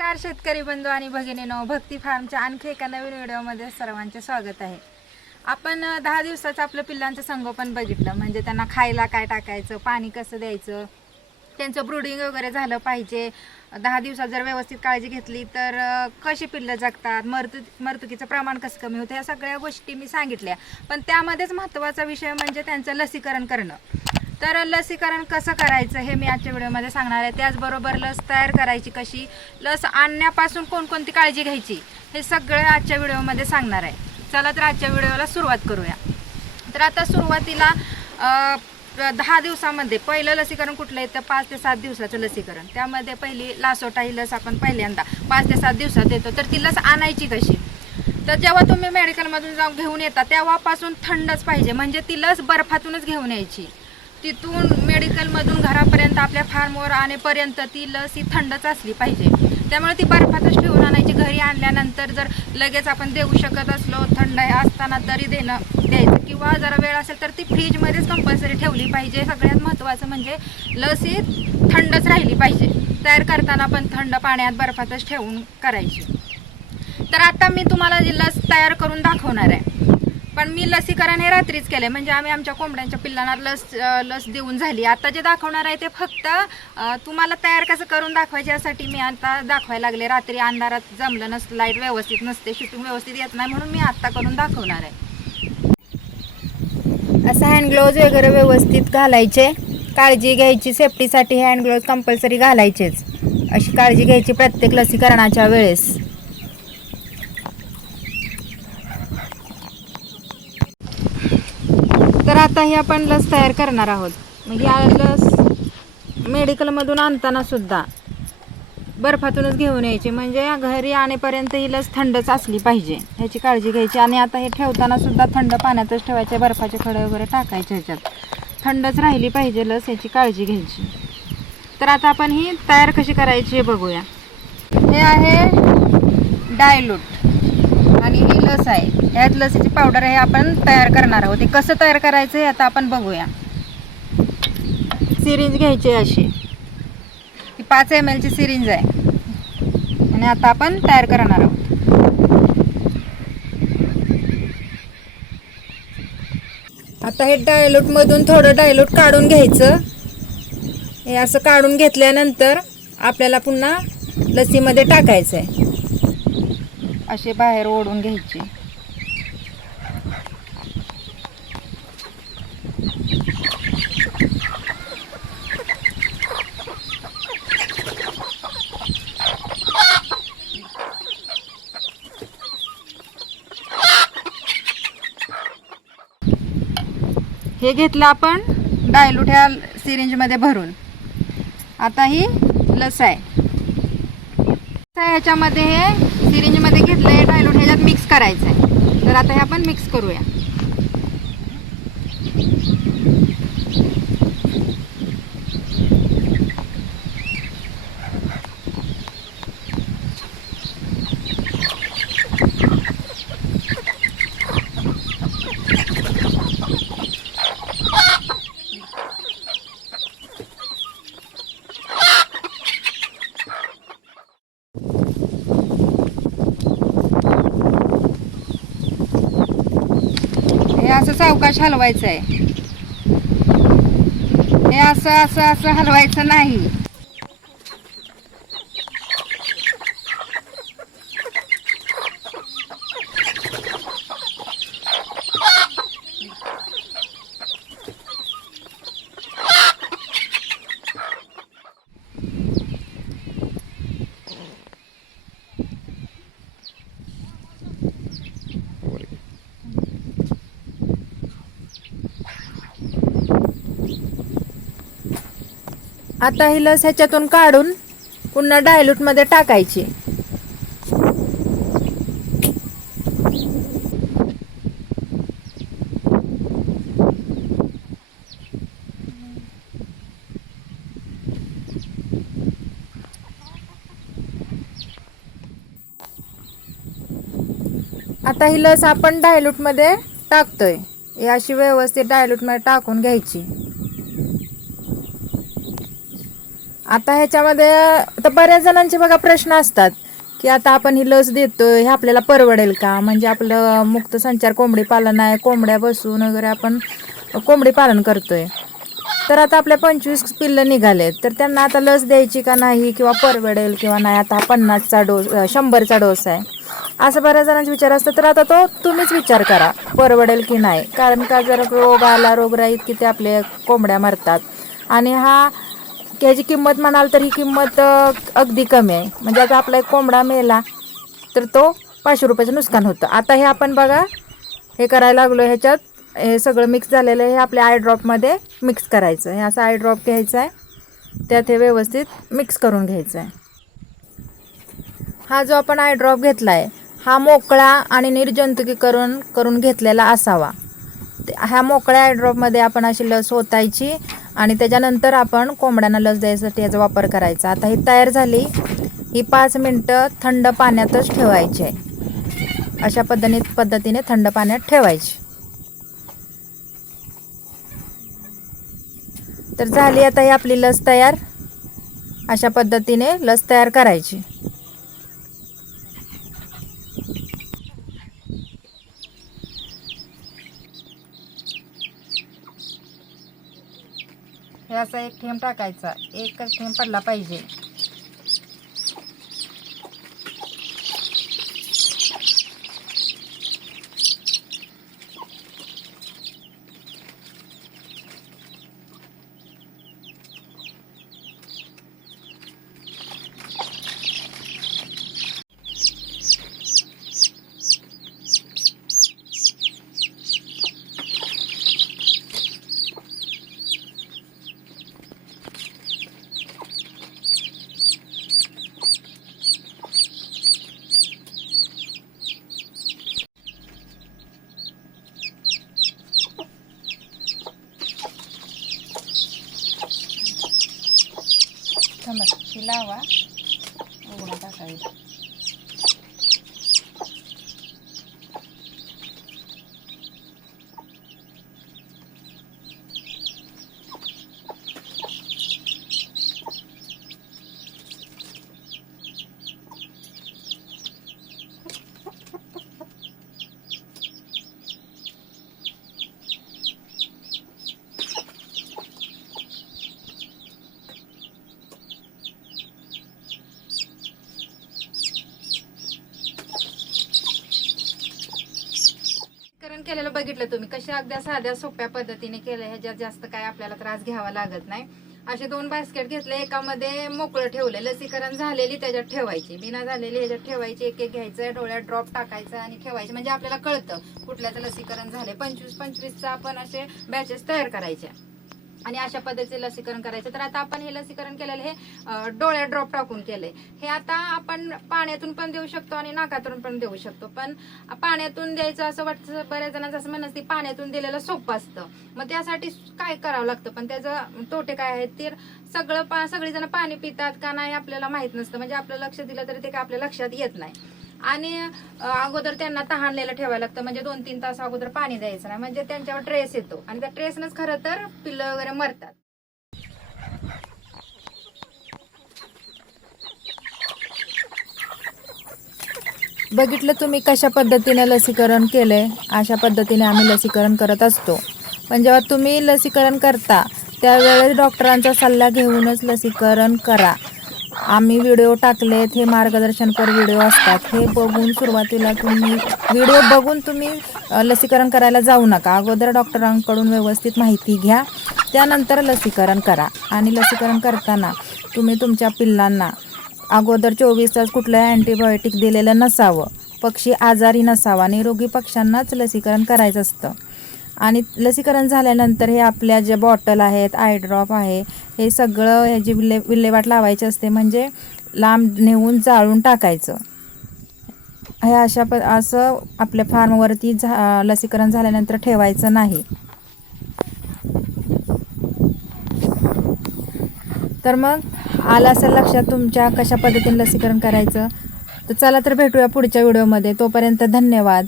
नमस्कार शेतकरी बंधू आणि भगिनीनो. भक्ती फार्मच्या आणखी एका नवीन व्हिडिओमध्ये सर्वांचे स्वागत आहे. आपण दहा दिवसाचं आपलं पिल्लांचं संगोपन बघितलं. म्हणजे त्यांना खायला काय टाकायचं पाणी कसं द्यायचं त्यांचं ब्रुडिंग वगैरे झालं पाहिजे. दहा दिवसात जर व्यवस्थित काळजी घेतली तर कशी पिल्लं जगतात मर्तु मर्तुकीचं प्रमाण कसं कमी होतं या सगळ्या गोष्टी मी सांगितल्या. पण त्यामध्येच महत्त्वाचा विषय म्हणजे त्यांचं लसीकरण करणं. तर लसीकरण कसं करायचं हे मी आजच्या व्हिडिओमध्ये सांगणार आहे. त्याचबरोबर लस तयार करायची कशी लस आणण्यापासून कोणकोणती काळजी घ्यायची हे सगळं आजच्या व्हिडिओमध्ये सांगणार आहे. चला तर आजच्या व्हिडिओला सुरुवात करूया. तर आता सुरुवातीला दहा दिवसामध्ये पहिलं लसीकरण कुठलं येतं पाच ते सात दिवसाचं लसीकरण. त्यामध्ये पहिली लासोटा ही लस आपण पहिल्यांदा पाच ते सात दिवसात येतो तर ती लस आणायची कशी? तर जेव्हा तुम्ही मेडिकलमधून जाऊन घेऊन येता तेव्हापासून थंडच पाहिजे. म्हणजे ती लस बर्फातूनच घेऊन यायची. तिथून मेडिकलमधून घरापर्यंत आपल्या फार्मवर आणेपर्यंत ती लस ही थंडच असली पाहिजे. त्यामुळे ती बर्फातच ठेवून आणायची घरी आणल्यानंतर जर लगेच आपण देऊ शकत असलो थंड आहे असताना तरी देणं द्यायचं. किंवा जरा वेळ असेल तर ती फ्रीजमध्येच कंपल्सरी ठेवली पाहिजे. सगळ्यात महत्त्वाचं म्हणजे लस ही थंडच राहिली पाहिजे. तयार करताना पण थंड पाण्यात बर्फातच ठेवून करायची. तर आता मी तुम्हाला जी लस तयार करून दाखवणार आहे. पण मी लसीकरण हे रात्रीच केले म्हणजे आम्ही आमच्या कोंबड्यांच्या पिल्लांना लस लस देऊन झाली. आता जे दाखवणार आहे ते फक्त तुम्हाला तयार कसं करून दाखवायचे यासाठी मी आता दाखवायला लागले. रात्री अंधारात जमलं नसतं लाइट व्यवस्थित नसते शूटिंग व्यवस्थित येत नाही म्हणून मी आत्ता करून दाखवणार आहे. असं हँड ग्लोव्ज वगैरे व्यवस्थित घालायचे. काळजी घ्यायची सेफ्टीसाठी हँड ग्लोव्ज कंपल्सरी घालायचेच. अशी काळजी घ्यायची प्रत्येक लसीकरणाच्या वेळेस. आता ही आपण लस तयार करणार आहोत. मग या लस मेडिकलमधून आणताना सुद्धा बर्फातूनच घेऊन यायची. म्हणजे घरी आणेपर्यंत ही लस थंडच असली पाहिजे. ह्याची काळजी घ्यायची. आणि आता हे ठेवताना सुद्धा थंड पाण्यातच ठेवायचे. बर्फाचे खडे वगैरे टाकायचे ह्याच्यात. थंडच राहिली पाहिजे लस याची काळजी घ्यायची. तर आता आपण ही तयार कशी करायची हे बघूया. हे आहे डायलूट. आणि ही लस आहे. ह्यात लसीची पावडर हे आपण तयार करणार आहोत. ते कसं तयार करायचं हे आता आपण बघूया. सिरिंज घ्यायची अशी. ही पाच एम एलची सिरिंज आहे. आणि आता आपण तयार करणार आहोत. आता हे डायलूटमधून थोडं डायलूट काढून घ्यायचं. हे असं काढून घेतल्यानंतर आपल्याला पुन्हा लसीमध्ये टाकायचं आहे असे बाहेर ओढून घ्यायचे. हे घेतलं आपण डायलूट ह्या सिरिंजमध्ये भरून. आता ही लस आहे. ह्याच्यामध्ये हे मध्ये घेतलं आहे डायलूट ह्याच्यात मिक्स करायचं आहे तर आता हे आपण मिक्स करूया हे असं सावकाश हलवायचं आहे हे असं असं असं हलवायचं नाही. आता ही लस ह्याच्यातून काढून पुन्हा डायलूटमध्ये टाकायची. आता ही लस आपण डायलूटमध्ये टाकतोय. ही अशी व्यवस्थित डायलूटमध्ये टाकून घ्यायची. आता ह्याच्यामध्ये आता बऱ्याच जणांचे बघा प्रश्न असतात की आता आपण ही लस देतोय हे आपल्याला परवडेल का? म्हणजे आपलं मुक्त संचार कोंबडी पालन आहे कोंबड्या बसून वगैरे आपण कोंबडी पालन करतोय. तर आता आपल्या पंचवीस पिल्लं निघालेत तर त्यांना आता लस द्यायची का नाही किंवा परवडेल किंवा नाही? आता पन्नासचा डोस शंभरचा डोस आहे. असं बऱ्याच जणांचा विचार असतो तर आता तो तुम्हीच विचार करा परवडेल की नाही? कारण का जर रोग आला रोगराईत ते आपले कोंबड्या मरतात. आणि हा याची किंमत म्हणाल तर ही किंमत अगदी कमी आहे. म्हणजे आता आपला एक कोंबडा मेला तर तो पाचशे रुपयाचं नुकसान होतं. आता हे आपण बघा हे करायला लागलो ह्याच्यात हे सगळं मिक्स झालेलं आहे हे आपल्या आयड्रॉपमध्ये मिक्स करायचं हे असं आयड्रॉप घ्यायचा घ्यायचं आहे त्यात हे व्यवस्थित मिक्स करून घ्यायचं आहे. हा जो आपण आयड्रॉप घेतला आहे हा मोकळा आणि निर्जंतुकीकरण करून घेतलेला असावा. ते- ह्या मोकळ्या आयड्रॉपमध्ये आपण अशी लस ओतायची आणि त्याच्यानंतर आपण कोंबड्यांना लस द्यायसाठी याचा वापर करायचा. आता ही तयार झाली. ही पाच मिनटं थंड पाण्यातच ठेवायची आहे. अशा पद्धतीने पद्धतीने थंड पाण्यात ठेवायची. तर झाली आता ही आपली लस तयार. अशा पद्धतीने लस तयार करायची. असा एक थेंब टाकायचा. एकच थेंब पडला पाहिजे. थांबा ती लावा उघडा टाकायचं करण केलेलं बघितलं तुम्ही. कशा अगद्या साध्या सोप्या पद्धतीने केलं ह्याच्यात जास्त काय आपल्याला त्रास घ्यावा लागत नाही. असे दोन बास्केट घेतले एकामध्ये मोकळं ठेवले लसीकरण झालेली त्याच्यात ठेवायची. बिना झालेली ह्याच्यात ठेवायची एक एक घ्यायचं डोळ्यात ड्रॉप टाकायचं आणि ठेवायचं. म्हणजे आपल्याला कळतं कुठल्याचं लसीकरण झाले पंचवीस पंचवीसचा आपण असे बॅचेस तयार करायच्या. आणि अशा पद्धतीचे लसीकरण करायचं. तर आता आपण हे लसीकरण केलेलं हे डोळे ड्रॉप टाकून केलंय. हे आता आपण पाण्यातून पण देऊ शकतो आणि नाकातून पण देऊ शकतो. पण पाण्यातून द्यायचं असं वाटतं बऱ्याच जणांचं असं म्हणत की पाण्यातून दिलेलं सोपं असतं. मग त्यासाठी काय करावं लागतं? पण त्याचं तोटे काय आहेत? ते सगळं पा सगळेजण पाणी पितात का नाही आपल्याला माहीत नसतं. म्हणजे आपलं लक्ष दिलं तरी ते काय आपल्या लक्षात येत नाही. आणि अगोदर त्यांना तहानलेलं ठेवायला लागतं. म्हणजे दोन तीन तास अगोदर पाणी द्यायचं नाही. म्हणजे त्यांच्यावर ट्रेस येतो. आणि त्या ट्रेसनच खरं तर पिल्लं वगैरे मरतात. बघितलं तुम्ही कशा पद्धतीने लसीकरण केलंय? अशा पद्धतीने आम्ही लसीकरण करत असतो. पण जेव्हा तुम्ही लसीकरण करता त्यावेळेस डॉक्टरांचा सल्ला घेऊनच लसीकरण करा. आम्ही व्हिडिओ टाकलेत हे मार्गदर्शनपर व्हिडिओ असतात. हे बघून सुरुवातीला तुम्ही व्हिडिओ बघून तुम्ही लसीकरण करायला जाऊ नका. अगोदर डॉक्टरांकडून व्यवस्थित माहिती घ्या त्यानंतर लसीकरण करा. आणि लसीकरण करताना तुम्ही तुमच्या पिल्लांना अगोदर चोवीस तास कुठलंही अँटीबायोटिक दिलेलं नसावं. पक्षी आजारी नसावा. निरोगी पक्ष्यांनाच लसीकरण करायचं असतं. आणि लसीकरण झाल्यानंतर हे आपल्या ज्या बॉटल आहेत आय ड्रॉप आहे हे सगळं ह्याची विल्हे विल्हेवाट लावायची असते म्हणजे लांब नेऊन जाळून टाकायचं. हे अशा प असं आपल्या फार्मवरती झा लसीकरण झाल्यानंतर ठेवायचं नाही. तर मग आलं असेल लक्षात तुमच्या कशा पद्धतीने लसीकरण करायचं? तर चला तर भेटूया पुढच्या व्हिडिओमध्ये. तोपर्यंत धन्यवाद.